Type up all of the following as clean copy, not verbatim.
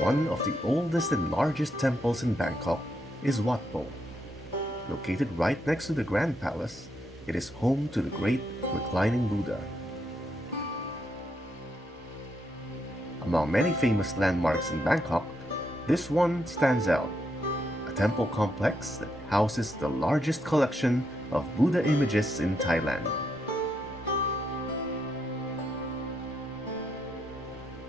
One of the oldest and largest temples in Bangkok is Wat Pho. Located right next to the Grand Palace, it is home to the great Reclining Buddha. Among many famous landmarks in Bangkok, this one stands out, a temple complex that houses the largest collection of Buddha images in Thailand.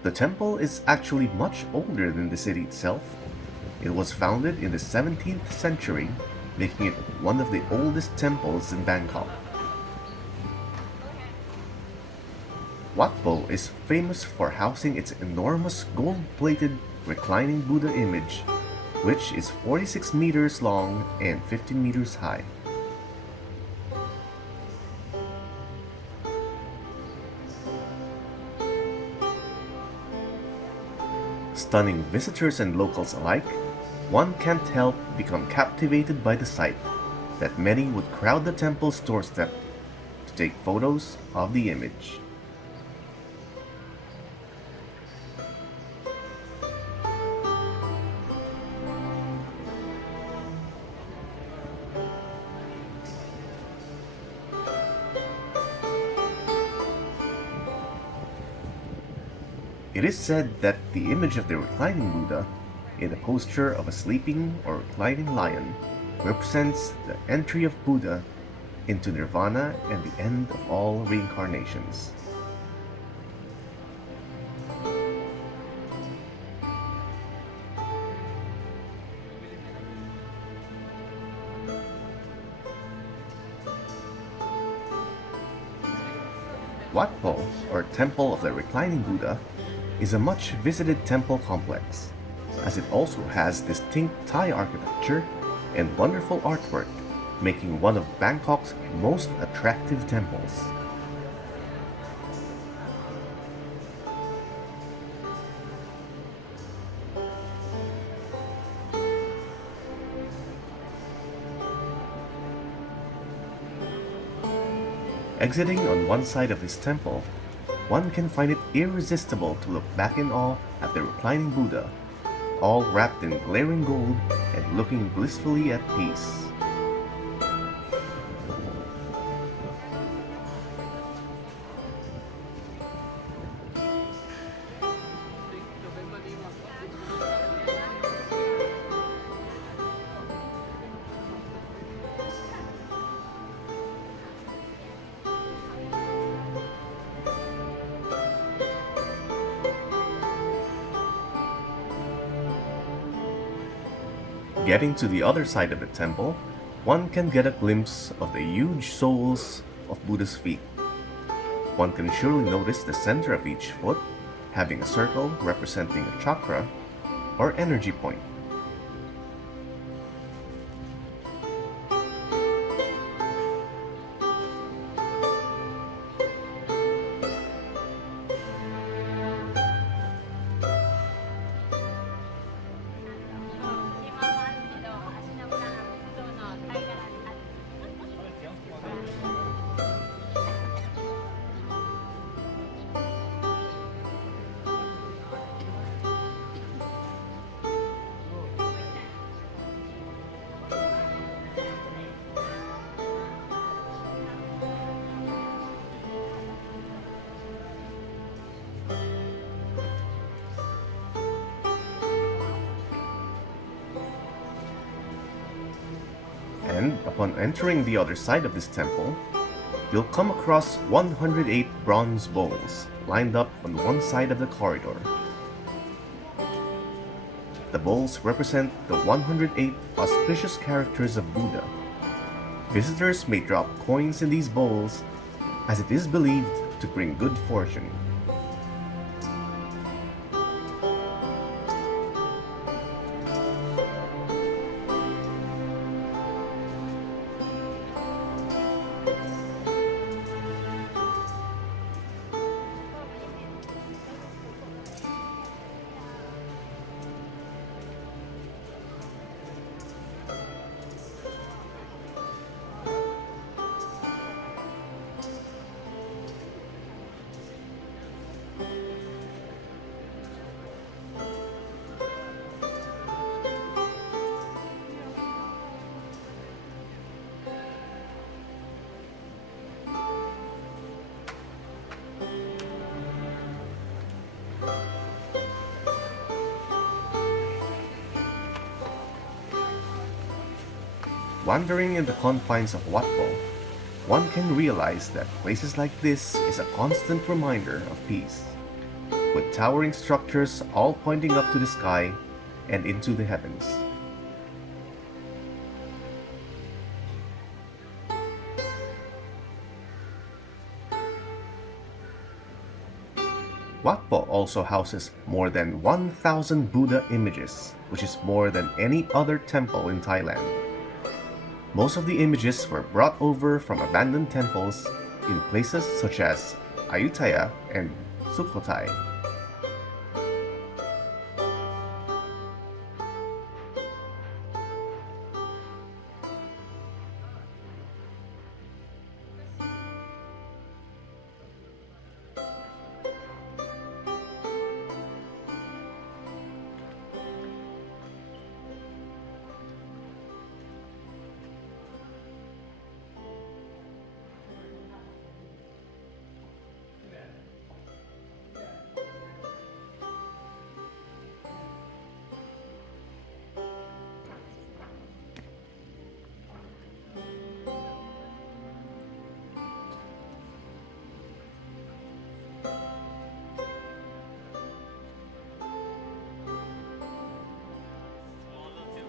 The temple is actually much older than the city itself. It was founded in the 17th century, making it one of the oldest temples in Bangkok. Wat Pho is famous for housing its enormous gold-plated reclining Buddha image, which is 46 meters long and 15 meters high. Stunning visitors and locals alike, one can't help become captivated by the sight that many would crowd the temple's doorstep to take photos of the image. It is said that the image of the reclining Buddha, in the posture of a sleeping or reclining lion, represents the entry of Buddha into nirvana and the end of all reincarnations. Wat Pho, or Temple of the Reclining Buddha, is a much visited temple complex, as it also has distinct Thai architecture and wonderful artwork, making one of Bangkok's most attractive temples. Exiting on one side of this temple, one can find it irresistible to look back in awe at the reclining Buddha, all wrapped in glaring gold and looking blissfully at peace. Getting to the other side of the temple, one can get a glimpse of the huge soles of Buddha's feet. One can surely notice the center of each foot having a circle representing a chakra or energy point. And upon entering the other side of this temple, you'll come across 108 bronze bowls lined up on one side of the corridor. The bowls represent the 108 auspicious characters of Buddha. Visitors may drop coins in these bowls, as it is believed to bring good fortune. wandering in the confines of Wat Pho, one can realize that places like this is a constant reminder of peace, with towering structures all pointing up to the sky and into the heavens. Wat Pho also houses more than 1,000 Buddha images, which is more than any other temple in Thailand. Most of the images were brought over from abandoned temples in places such as Ayutthaya and Sukhothai.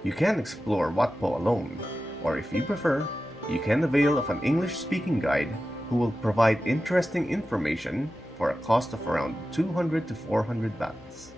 You can explore Wat Pho alone, or if you prefer, you can avail of an English-speaking guide who will provide interesting information for a cost of around 200 to 400 bahts.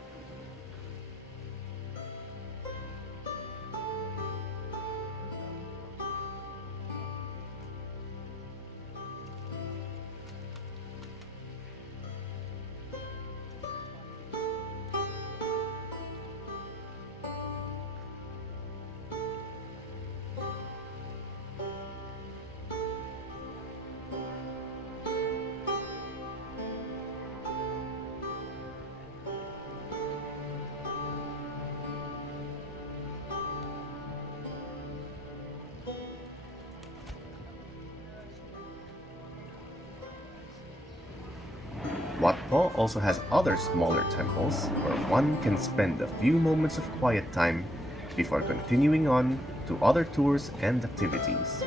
Wat Pho also has other smaller temples where one can spend a few moments of quiet time before continuing on to other tours and activities.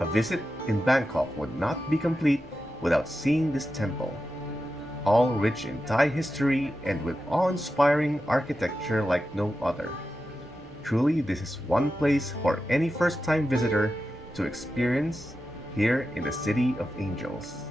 A visit in Bangkok would not be complete without seeing this temple, all rich in Thai history and with awe-inspiring architecture like no other. Truly, this is one place for any first-time visitor to experience here in the City of Angels.